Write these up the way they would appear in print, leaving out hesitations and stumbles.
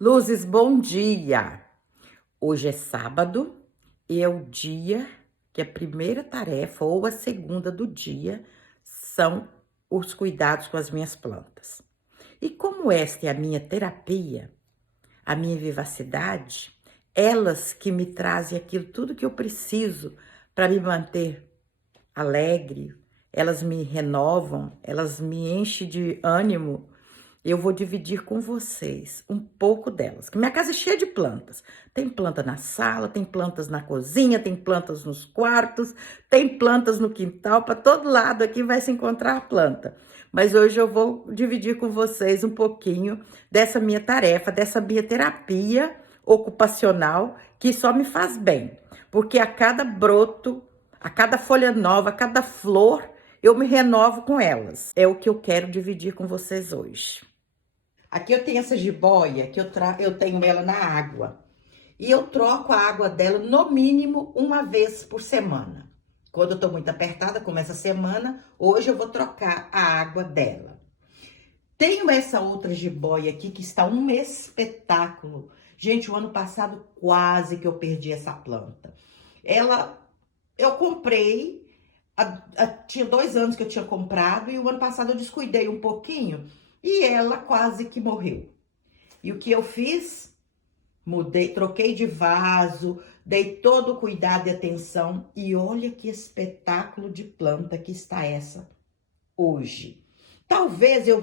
Luzes, bom dia! Hoje é sábado e é o dia que a primeira tarefa ou a segunda do dia são os cuidados com as minhas plantas. E como esta é a minha terapia, a minha vivacidade, elas que me trazem aquilo tudo que eu preciso para me manter alegre, elas me renovam, elas me enchem de ânimo. Eu vou dividir com vocês um pouco delas. Que minha casa é cheia de plantas. Tem planta na sala, tem plantas na cozinha, tem plantas nos quartos, tem plantas no quintal. Para todo lado aqui vai se encontrar planta. Mas hoje eu vou dividir com vocês um pouquinho dessa minha tarefa, dessa minha terapia ocupacional que só me faz bem. Porque a cada broto, a cada folha nova, a cada flor, eu me renovo com elas. É o que eu quero dividir com vocês hoje. Aqui eu tenho essa jiboia que eu tenho ela na água. E eu troco a água dela no mínimo uma vez por semana. Quando eu tô muito apertada, como essa semana, hoje eu vou trocar a água dela. Tenho essa outra jiboia aqui que está um espetáculo. Gente, o ano passado quase que eu perdi essa planta. Eu comprei, tinha 2 anos que eu tinha comprado e o ano passado eu descuidei um pouquinho e ela quase que morreu. E o que eu fiz? Mudei, troquei de vaso, dei todo o cuidado e atenção e olha que espetáculo de planta que está essa hoje. Talvez eu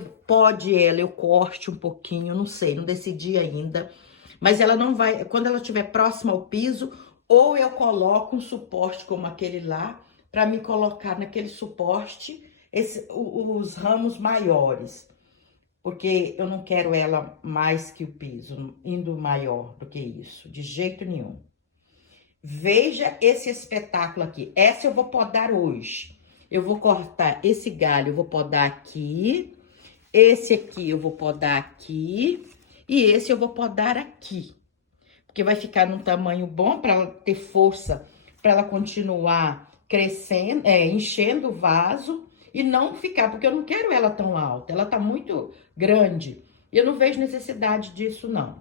corte um pouquinho, não sei, não decidi ainda, mas ela não vai, quando ela estiver próxima ao piso, ou eu coloco um suporte como aquele lá, para me colocar naquele suporte os ramos maiores, porque eu não quero ela mais que o piso, indo maior do que isso, de jeito nenhum. Veja esse espetáculo aqui. Essa eu vou podar hoje. Eu vou cortar esse galho, eu vou podar aqui. Esse aqui eu vou podar aqui. E esse eu vou podar aqui. Porque vai ficar num tamanho bom para ela ter força, para ela continuar crescendo, enchendo o vaso e não ficar, porque eu não quero ela tão alta. Ela tá muito grande. Eu não vejo necessidade disso, não.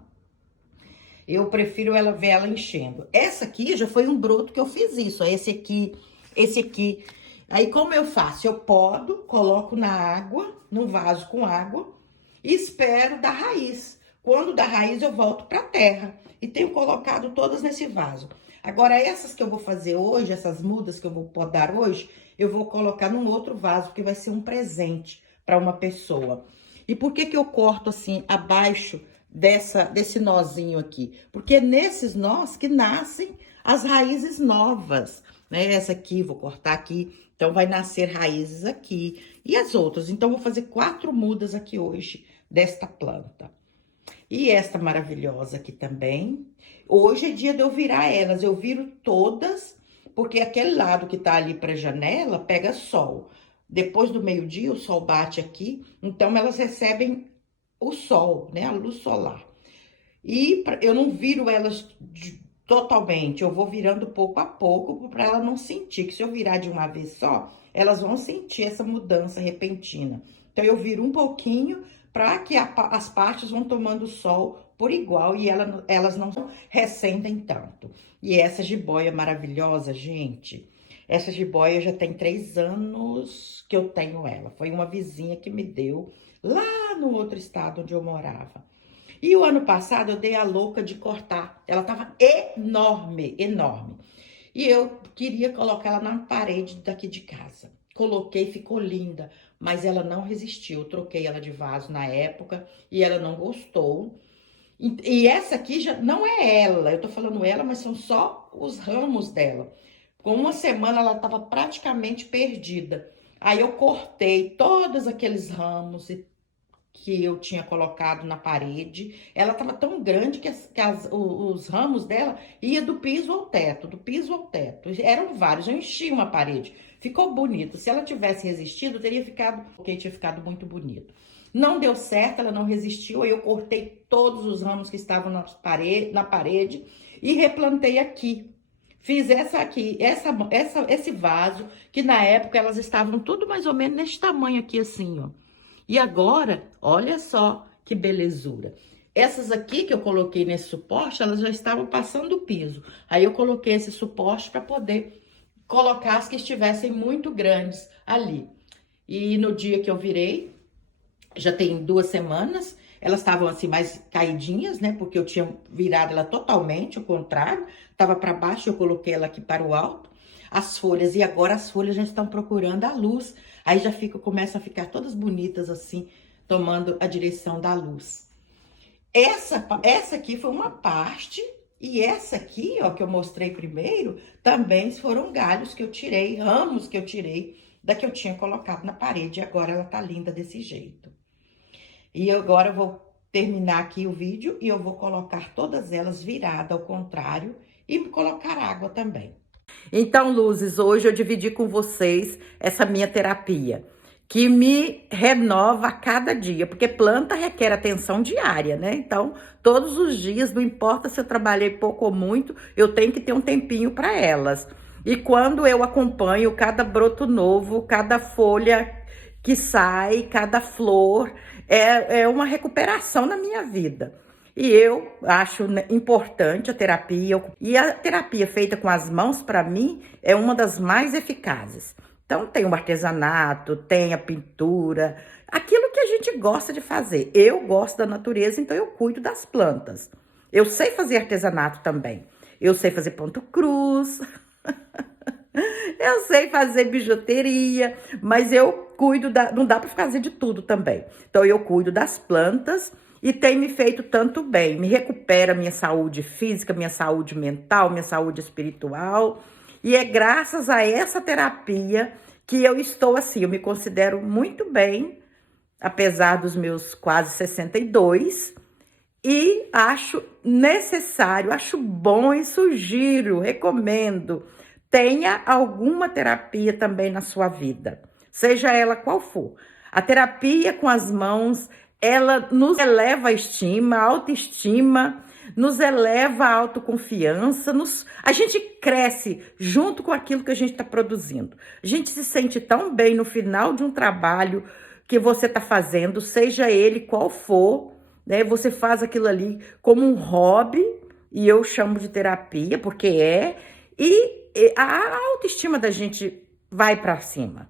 Eu prefiro ela ver ela enchendo. Essa aqui já foi um broto que eu fiz isso. Esse aqui, esse aqui. Aí como eu faço? Eu podo, coloco na água, num vaso com água, e espero da raiz. Quando da raiz eu volto pra terra. E tenho colocado todas nesse vaso. Agora essas que eu vou fazer hoje, essas mudas que eu vou podar hoje, eu vou colocar num outro vaso, que vai ser um presente para uma pessoa. E por que eu corto assim abaixo desse nozinho aqui? Porque é nesses nós que nascem as raízes novas, né? Essa aqui, vou cortar aqui, então vai nascer raízes aqui. E as outras? Então, vou fazer 4 mudas aqui hoje desta planta. E esta maravilhosa aqui também. Hoje é dia de eu virar elas, eu viro todas, porque aquele lado que tá ali pra janela pega sol. Depois do meio-dia, o sol bate aqui, então elas recebem o sol, né? A luz solar. E eu não viro elas totalmente, eu vou virando pouco a pouco para ela não sentir, que se eu virar de uma vez só, elas vão sentir essa mudança repentina. Então eu viro um pouquinho para que as partes vão tomando sol por igual e elas não ressentem tanto. E essa jiboia maravilhosa, gente, essa jiboia já tem 3 anos que eu tenho ela. Foi uma vizinha que me deu lá no outro estado onde eu morava. E o ano passado eu dei a louca de cortar. Ela tava enorme, enorme. E eu queria colocar ela na parede daqui de casa. Coloquei, ficou linda, mas ela não resistiu. Eu troquei ela de vaso na época e ela não gostou. E essa aqui já não é ela, eu tô falando ela, mas são só os ramos dela. Com uma semana ela tava praticamente perdida. Aí eu cortei todos aqueles ramos e que eu tinha colocado na parede. Ela estava tão grande que os ramos dela ia do piso ao teto, do piso ao teto. Eram vários, eu enchi uma parede. Ficou bonito. Se ela tivesse resistido, teria ficado, porque tinha ficado muito bonito. Não deu certo, ela não resistiu. Aí eu cortei todos os ramos que estavam na parede e replantei aqui. Fiz essa aqui, esse vaso, que na época elas estavam tudo mais ou menos nesse tamanho aqui, assim, ó. E agora, olha só que belezura. Essas aqui que eu coloquei nesse suporte, elas já estavam passando o piso. Aí eu coloquei esse suporte para poder colocar as que estivessem muito grandes ali. E no dia que eu virei, já tem 2 semanas, elas estavam assim mais caidinhas, né? Porque eu tinha virado ela totalmente, ao contrário, estava para baixo, eu coloquei ela aqui para o alto. As folhas, e agora as folhas já estão procurando a luz. Aí já começam a ficar todas bonitas assim, tomando a direção da luz. Essa aqui foi uma parte, e essa aqui, ó, que eu mostrei primeiro, também foram galhos que eu tirei, ramos que eu tirei da que eu tinha colocado na parede, e agora ela tá linda desse jeito. E agora eu vou terminar aqui o vídeo e eu vou colocar todas elas viradas ao contrário e colocar água também. Então, luzes, hoje eu dividi com vocês essa minha terapia, que me renova a cada dia, porque planta requer atenção diária, né? Então, todos os dias, não importa se eu trabalhei pouco ou muito, eu tenho que ter um tempinho para elas. E quando eu acompanho cada broto novo, cada folha que sai, cada flor, é uma recuperação na minha vida. E eu acho importante a terapia. E a terapia feita com as mãos, para mim, é uma das mais eficazes. Então, tem o artesanato, tem a pintura, aquilo que a gente gosta de fazer. Eu gosto da natureza, então eu cuido das plantas. Eu sei fazer artesanato também. Eu sei fazer ponto cruz. Eu sei fazer bijuteria, mas eu cuido não dá para fazer de tudo também. Então eu cuido das plantas e tem me feito tanto bem. Me recupera minha saúde física, minha saúde mental, minha saúde espiritual. E é graças a essa terapia que eu estou assim, eu me considero muito bem, apesar dos meus quase 62, e acho necessário, acho bom e sugiro, recomendo, tenha alguma terapia também na sua vida, seja ela qual for. A terapia com as mãos, ela nos eleva a estima, a autoestima, nos eleva a autoconfiança, a gente cresce junto com aquilo que a gente está produzindo. A gente se sente tão bem no final de um trabalho que você está fazendo, seja ele qual for, né? Você faz aquilo ali como um hobby, e eu chamo de terapia, porque e a autoestima da gente vai para cima.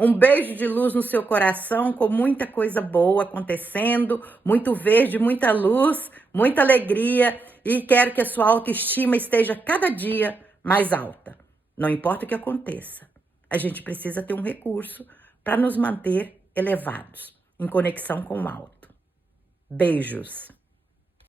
Um beijo de luz no seu coração, com muita coisa boa acontecendo, muito verde, muita luz, muita alegria, e quero que a sua autoestima esteja cada dia mais alta. Não importa o que aconteça, a gente precisa ter um recurso para nos manter elevados, em conexão com o alto. Beijos!